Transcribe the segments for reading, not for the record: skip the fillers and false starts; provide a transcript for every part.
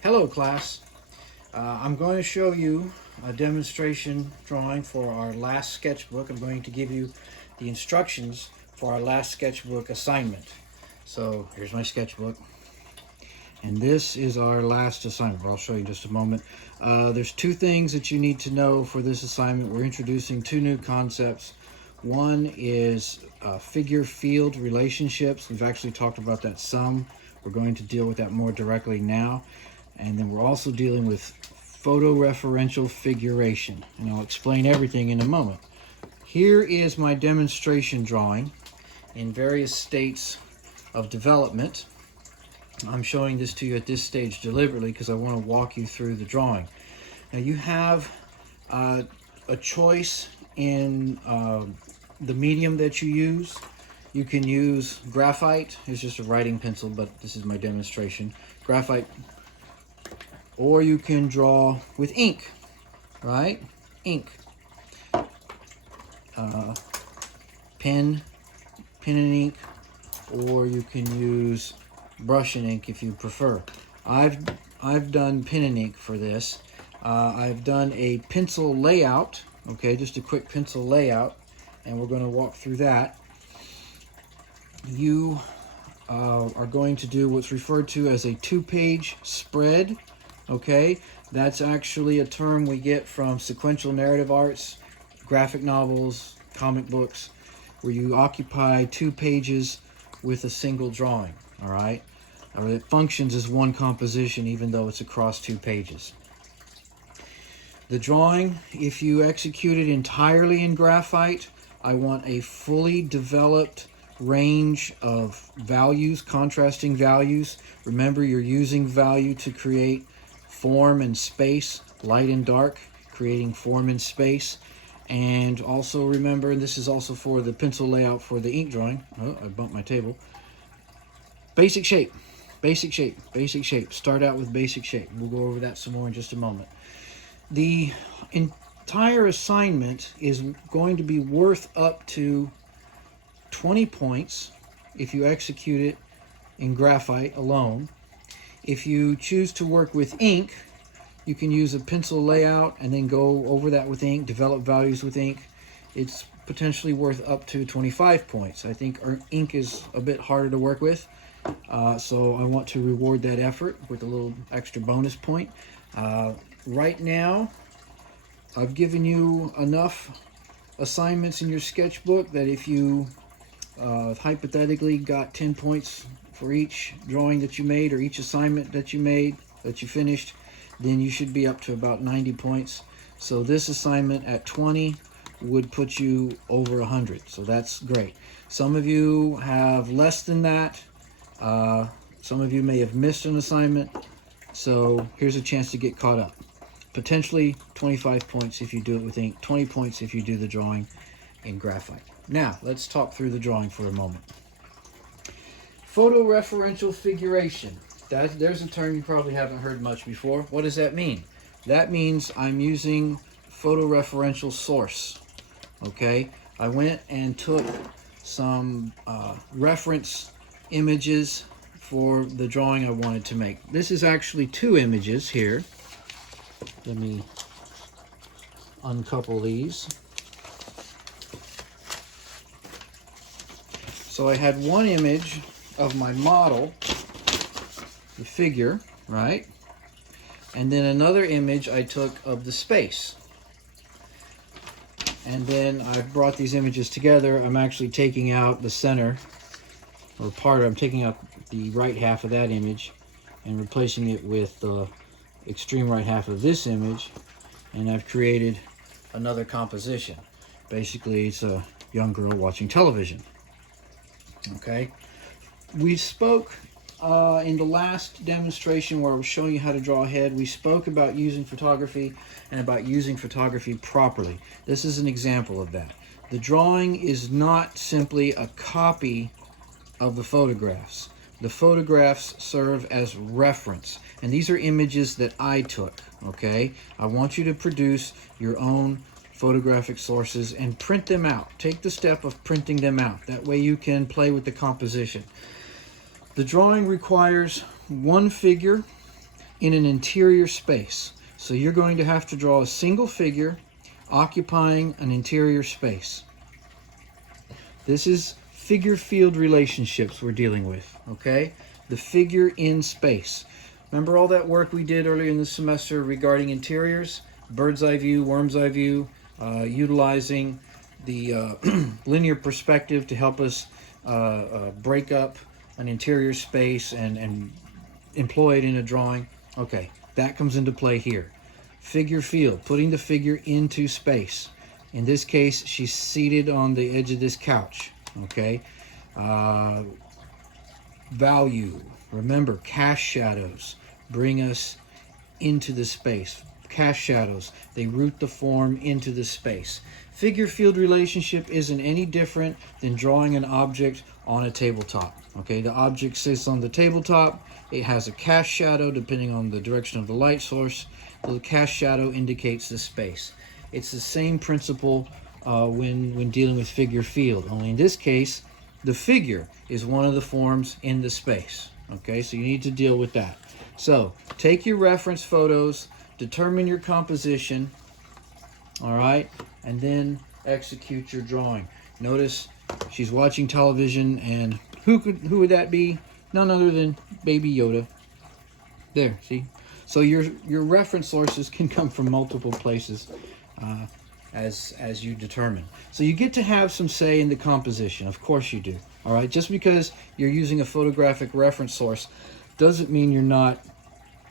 Hello class. I'm going to show you a demonstration drawing for our last sketchbook. I'm going to give you the instructions for our last sketchbook assignment. So here's my sketchbook. And this is our last assignment. I'll show you in just a moment. There's two things that you need to know for this assignment. We're introducing two new concepts. One is figure field relationships. We've actually talked about that some. We're going to deal with that more directly now. And then we're also dealing with photoreferential figuration. And I'll explain everything in a moment. Here is my demonstration drawing in various states of development. I'm showing this to you at this stage deliberately because I want to walk you through the drawing. Now you have a choice in the medium that you use. You can use graphite. It's just a writing pencil, but this is my demonstration. Graphite. Or you can draw with ink, right? Ink. Pen and ink, or you can use brush and ink if you prefer. I've done pen and ink for this. I've done a pencil layout, okay, just a quick pencil layout, and we're going to walk through that. You are going to do what's referred to as a two-page spread, okay? That's actually a term we get from sequential narrative arts, graphic novels, comic books, where you occupy 2 pages with a single drawing, all right? Or it functions as one composition even though it's across 2 pages. The drawing, if you execute it entirely in graphite, I want a fully developed range of values, contrasting values. Remember, you're using value to create form and space, light and dark, creating form and space. And also remember, and this is also for the pencil layout for the ink drawing. Oh, I bumped my table. Basic shape, basic shape, basic shape. Start out with basic shape. We'll go over that some more in just a moment. The entire assignment is going to be worth up to 20 points if you execute it in graphite alone. If you choose to work with ink, you can use a pencil layout and then go over that with ink, develop values with ink. It's potentially worth up to 25 points. I think our ink is a bit harder to work with, so I want to reward that effort with a little extra bonus point. Right now, I've given you enough assignments in your sketchbook that if you hypothetically got 10 points for each drawing that you made or each assignment that you made, that you finished, then you should be up to about 90 points. So this assignment at 20 would put you over 100. So that's great. Some of you have less than that. Some of you may have missed an assignment. So here's a chance to get caught up. Potentially 25 points if you do it with ink, 20 points if you do the drawing in graphite. Now, let's talk through the drawing for a moment. Photoreferential figuration. There's a term you probably haven't heard much before. What does that mean? That means I'm using photoreferential source, okay? I went and took some reference images for the drawing I wanted to make. This is actually 2 images here. Let me uncouple these. So I had one image of my model, the figure, right? And then another image I took of the space. And then I've brought these images together. I'm actually taking out the center, or I'm taking out the right half of that image and replacing it with the extreme right half of this image. And I've created another composition. Basically, it's a young girl watching television. Okay, we spoke in the last demonstration where I was showing you how to draw a head. We spoke about using photography and about using photography properly. This is an example of that. The drawing is not simply a copy of the photographs. The photographs serve as reference, and these are images that I took, okay? I want you to produce your own photographic sources and print them out. Take the step of printing them out. That way you can play with the composition. The drawing requires one figure in an interior space. So you're going to have to draw a single figure occupying an interior space. This is figure field relationships we're dealing with, okay? The figure in space. Remember all that work we did earlier in the semester regarding interiors? Bird's eye view, worm's eye view, utilizing the linear perspective to help us break up an interior space and employ it in a drawing. Okay, that comes into play here. Figure field, putting the figure into space. In this case, she's seated on the edge of this couch, okay? Value, remember, cast shadows bring us into the space. Cast shadows, they root the form into the space. Figure field relationship isn't any different than drawing an object on a tabletop, okay? The object sits on the tabletop. It has a cast shadow depending on the direction of the light source. The cast shadow indicates the space. It's the same principle when dealing with figure field, only in this case, the figure is one of the forms in the space. Okay, so you need to deal with that. So take your reference photos, determine your composition, all right, and then execute your drawing. Notice she's watching television, and who would that be? None other than Baby Yoda. There, see? So your reference sources can come from multiple places as you determine. So you get to have some say in the composition. Of course you do. All right. Just because you're using a photographic reference source doesn't mean you're not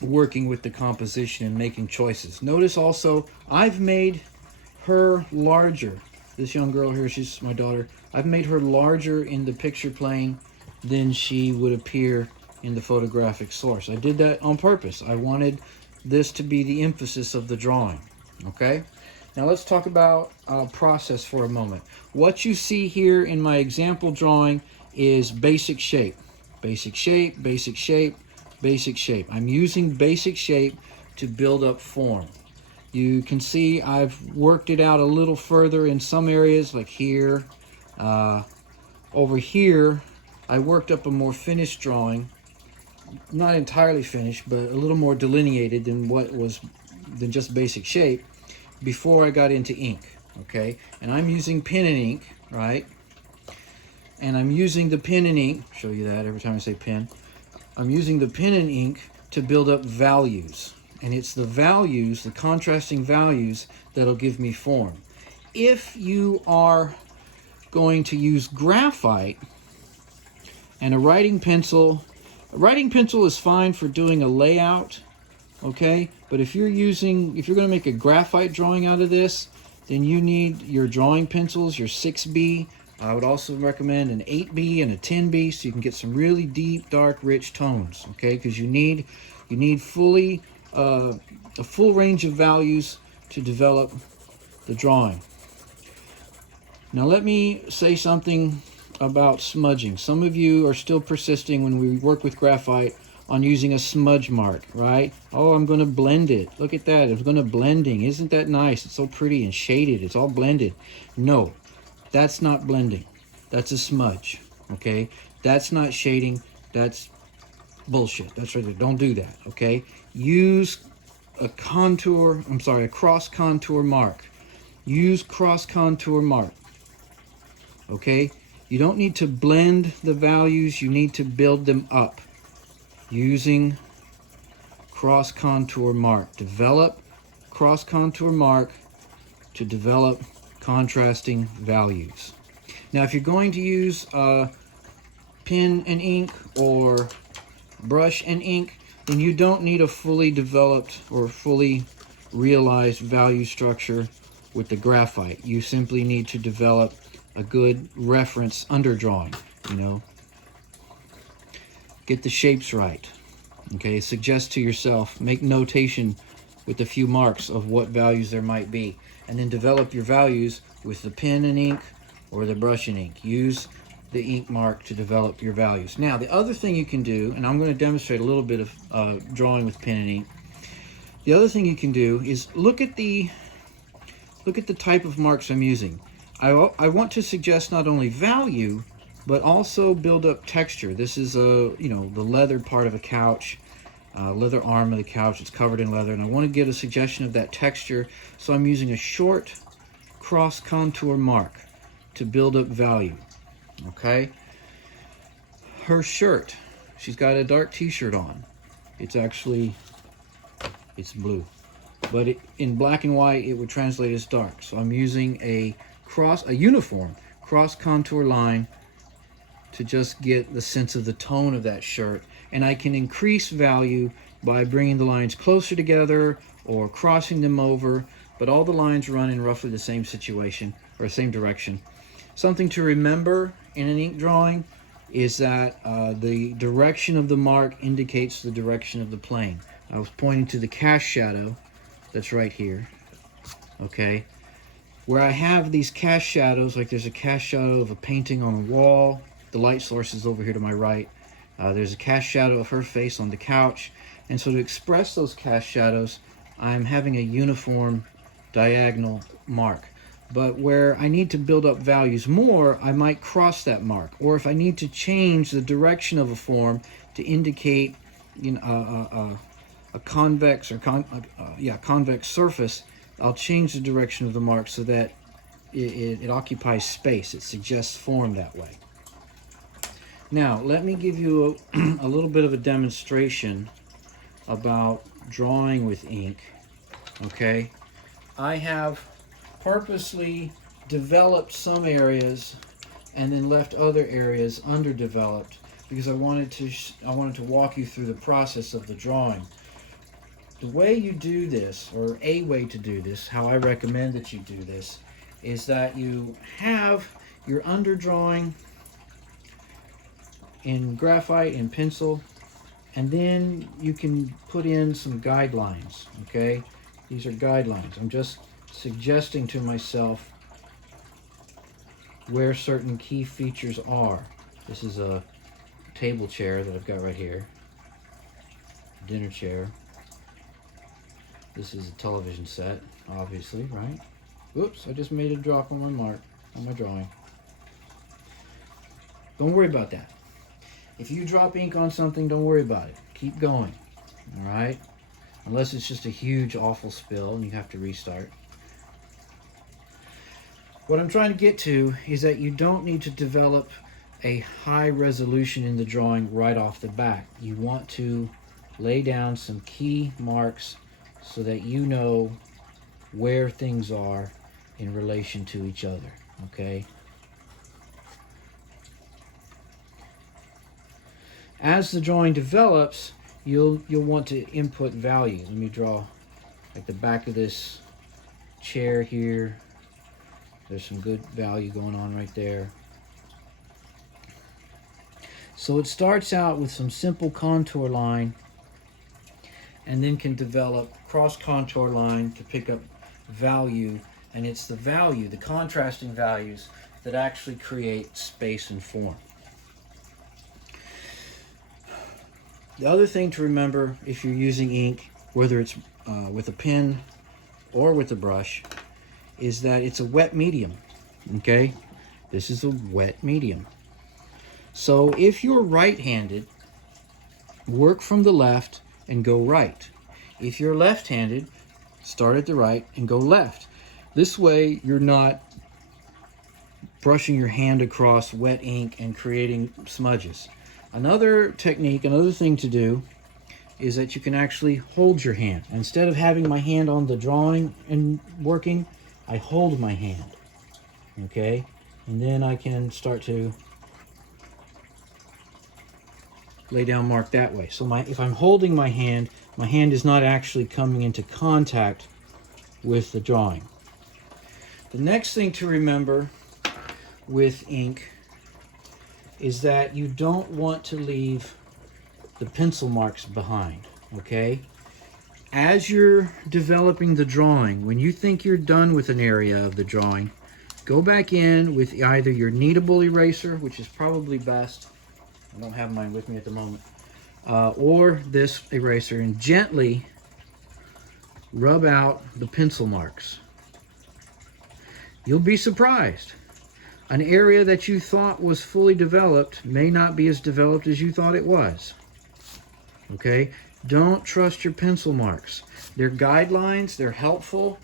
working with the composition and making choices. Notice also I've made her larger. This young girl here, she's my daughter. I've made her larger in the picture plane than she would appear in the photographic source. I did that on purpose. I wanted this to be the emphasis of the drawing. Okay, now let's talk about process for a moment. What you see here in my example drawing is basic shape. Basic shape, basic shape, basic shape. I'm using basic shape to build up form. You can see I've worked it out a little further in some areas, like here. Over here, I worked up a more finished drawing. Not entirely finished, but a little more delineated than just basic shape before I got into ink. Okay, and I'm using pen and ink, right? And I'm using the pen and ink, show you that every time I say pen. I'm using the pen and ink to build up values. And it's the values, the contrasting values, that'll give me form. If you are going to use graphite and a writing pencil is fine for doing a layout, okay? But if you're going to make a graphite drawing out of this, then you need your drawing pencils, your 6B. I would also recommend an 8B and a 10B so you can get some really deep, dark, rich tones, okay? Because you need fully a full range of values to develop the drawing. Now let me say something about smudging. Some of you are still persisting when we work with graphite on using a smudge mark, right? Oh, I'm going to blend it. Look at that. It's going to blending. Isn't that nice? It's so pretty and shaded. It's all blended. No, that's not blending. That's a smudge, okay? That's not shading. That's bullshit. That's right there. Don't do that, okay? Use a cross contour mark. Use cross contour mark, okay? You don't need to blend the values. You need to build them up using cross contour mark. Develop cross contour mark to develop contrasting values. Now, if you're going to use pen and ink or brush and ink, then you don't need a fully developed or fully realized value structure with the graphite. You simply need to develop a good reference underdrawing, you know. Get the shapes right, okay? Suggest to yourself, make notation with a few marks of what values there might be, and then develop your values with the pen and ink or the brush and ink. Use the ink mark to develop your values. Now, the other thing you can do, and I'm going to demonstrate a little bit of drawing with pen and ink. The other thing you can do is look at the type of marks I'm using. I want to suggest not only value, but also build up texture. This is the leather part of a couch. leather arm of the couch. It's covered in leather, and I want to get a suggestion of that texture, so I'm using a short cross contour mark to build up value. Okay, her shirt, she's got a dark t-shirt on. It's blue, but in black and white it would translate as dark. So I'm using a uniform cross contour line to just get the sense of the tone of that shirt. And I can increase value by bringing the lines closer together or crossing them over, but all the lines run in roughly the same situation or same direction. Something to remember in an ink drawing is that the direction of the mark indicates the direction of the plane. I was pointing to the cast shadow that's right here, okay? Where I have these cast shadows, like there's a cast shadow of a painting on a wall, the light source is over here to my right. There's a cast shadow of her face on the couch. And so to express those cast shadows, I'm having a uniform diagonal mark. But where I need to build up values more, I might cross that mark. Or if I need to change the direction of a form to indicate, you know, a convex or convex surface, I'll change the direction of the mark so that it occupies space. It suggests form that way. Now, let me give you a little bit of a demonstration about drawing with ink, okay? I have purposely developed some areas and then left other areas underdeveloped because I wanted to walk you through the process of the drawing. The way you do this, or a way to do this, how I recommend that you do this, is that you have your underdrawing in graphite and pencil, and then you can put in some guidelines, okay? These are guidelines. I'm just suggesting to myself where certain key features are. This is a table chair that I've got right here, dinner chair. This is a television set, obviously, right? Oops, I just made a drop on my mark, on my drawing. Don't worry about that. If you drop ink on something, don't worry about it. Keep going, all right? Unless it's just a huge, awful spill and you have to restart. What I'm trying to get to is that you don't need to develop a high resolution in the drawing right off the bat. You want to lay down some key marks so that you know where things are in relation to each other, okay? As the drawing develops, you'll want to input value. Let me draw like the back of this chair here. There's some good value going on right there. So it starts out with some simple contour line and then can develop cross contour line to pick up value, and it's the value, the contrasting values, that actually create space and form. The other thing to remember if you're using ink, whether it's with a pen or with a brush, is that it's a wet medium, okay? This is a wet medium. So if you're right-handed, work from the left and go right. If you're left-handed, start at the right and go left. This way you're not brushing your hand across wet ink and creating smudges. Another technique, another thing to do is that you can actually hold your hand. Instead of having my hand on the drawing and working, I hold my hand, okay? And then I can start to lay down mark that way. So if I'm holding my hand is not actually coming into contact with the drawing. The next thing to remember with ink is that you don't want to leave the pencil marks behind, okay? As you're developing the drawing, when you think you're done with an area of the drawing, go back in with either your kneadable eraser, which is probably best. I don't have mine with me at the moment. Or this eraser, and gently rub out the pencil marks. You'll be surprised. An area that you thought was fully developed may not be as developed as you thought it was. Okay? Don't trust your pencil marks. They're guidelines, they're helpful,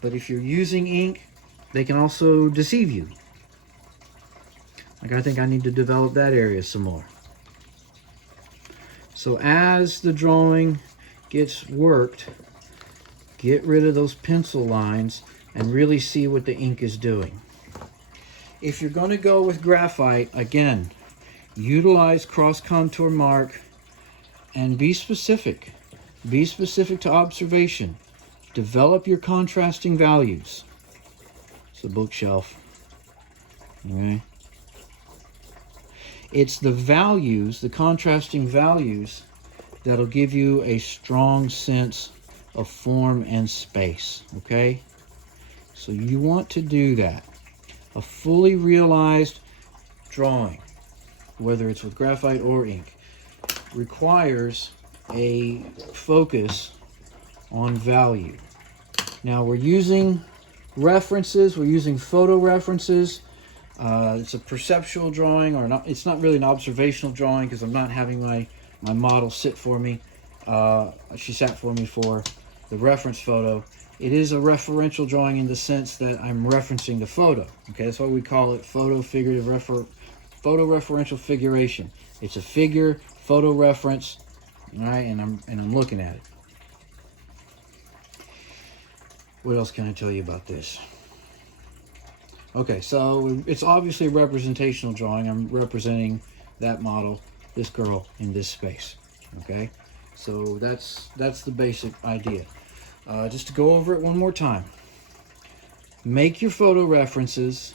but if you're using ink, they can also deceive you. Like, I think I need to develop that area some more. So as the drawing gets worked, get rid of those pencil lines and really see what the ink is doing. If you're going to go with graphite, again, utilize cross contour mark and be specific. Be specific to observation. Develop your contrasting values. It's a bookshelf. Okay. It's the values, the contrasting values, that'll give you a strong sense of form and space. Okay? So you want to do that. A fully realized drawing, whether it's with graphite or ink, requires a focus on value. Now we're using references, we're using photo references. It's a perceptual drawing, or not. It's not really an observational drawing because I'm not having my model sit for me. She sat for me for the reference photo. It is a referential drawing in the sense that I'm referencing the photo. Okay, that's why we call it photo referential figuration. It's a figure, photo reference, all right, and I'm looking at it. What else can I tell you about this? Okay, so it's obviously a representational drawing. I'm representing that model, this girl, in this space. Okay, so that's the basic idea. Just to go over it one more time. Make your photo references.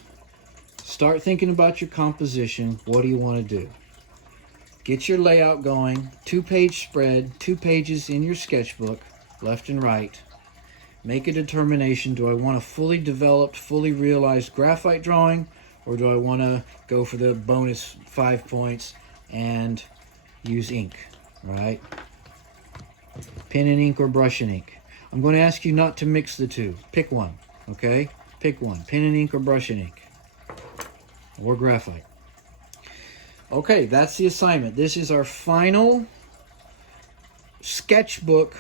Start thinking about your composition. What do you want to do? Get your layout going. 2-page spread, 2 pages in your sketchbook, left and right. Make a determination. Do I want a fully developed, fully realized graphite drawing, or do I want to go for the bonus 5 points and use ink, right? Pen and ink or brush and ink. I'm going to ask you not to mix the two. Pick one, okay? Pick one. Pen and ink or brush and ink. Or graphite. Okay, that's the assignment. This is our final sketchbook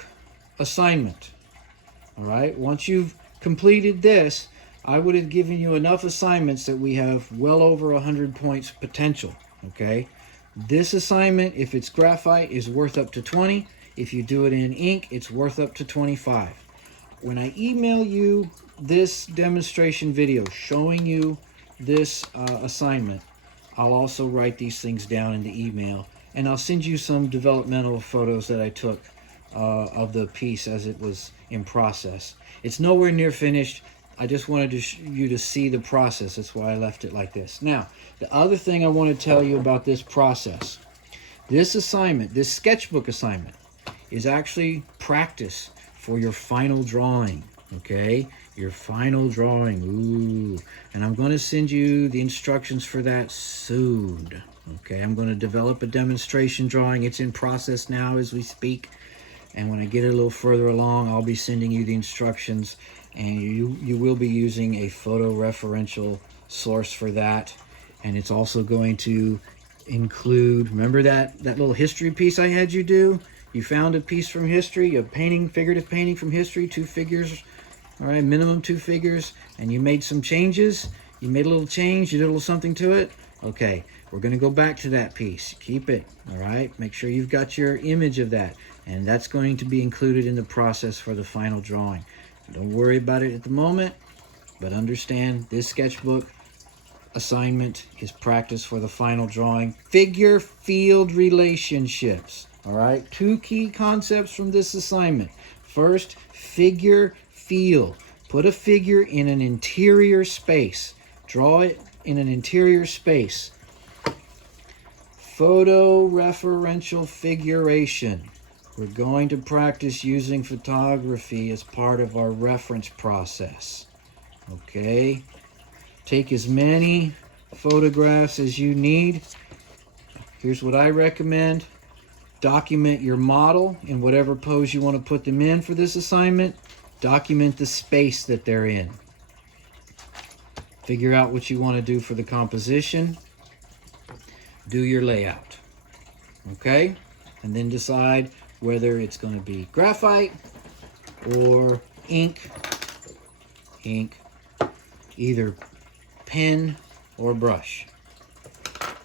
assignment. All right, once you've completed this, I would have given you enough assignments that we have well over 100 points potential, okay? This assignment, if it's graphite, is worth up to 20. If you do it in ink, it's worth up to 25. When I email you this demonstration video showing you this assignment, I'll also write these things down in the email, and I'll send you some developmental photos that I took of the piece as it was in process. It's nowhere near finished. I just wanted you to see the process. That's why I left it like this. Now, the other thing I want to tell you about this process, this assignment, this sketchbook assignment, is actually practice for your final drawing, okay? Your final drawing, ooh. And I'm going to send you the instructions for that soon, okay? I'm going to develop a demonstration drawing. It's in process now as we speak. And when I get it a little further along, I'll be sending you the instructions, and you will be using a photo referential source for that. And it's also going to include, remember that little history piece I had you do? You found a piece from history, a painting, figurative painting from history, 2 figures, all right, minimum 2 figures, and you made some changes. You made a little change, you did a little something to it. Okay, we're going to go back to that piece. Keep it, all right? Make sure you've got your image of that. And that's going to be included in the process for the final drawing. Don't worry about it at the moment, but understand this sketchbook assignment is practice for the final drawing. Figure field relationships, all right? 2 key concepts from this assignment. First, figure field. Put a figure in an interior space. Draw it in an interior space. Photo referential figuration. We're going to practice using photography as part of our reference process, okay? Take as many photographs as you need. Here's what I recommend. Document your model in whatever pose you want to put them in for this assignment. Document the space that they're in. Figure out what you want to do for the composition. Do your layout, okay? And then decide whether it's going to be graphite or ink, either pen or brush.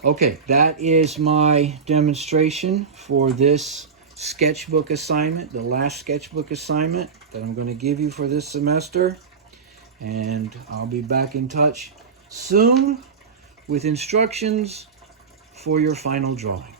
Okay, that is my demonstration for this sketchbook assignment, the last sketchbook assignment that I'm going to give you for this semester. And I'll be back in touch soon with instructions for your final drawing.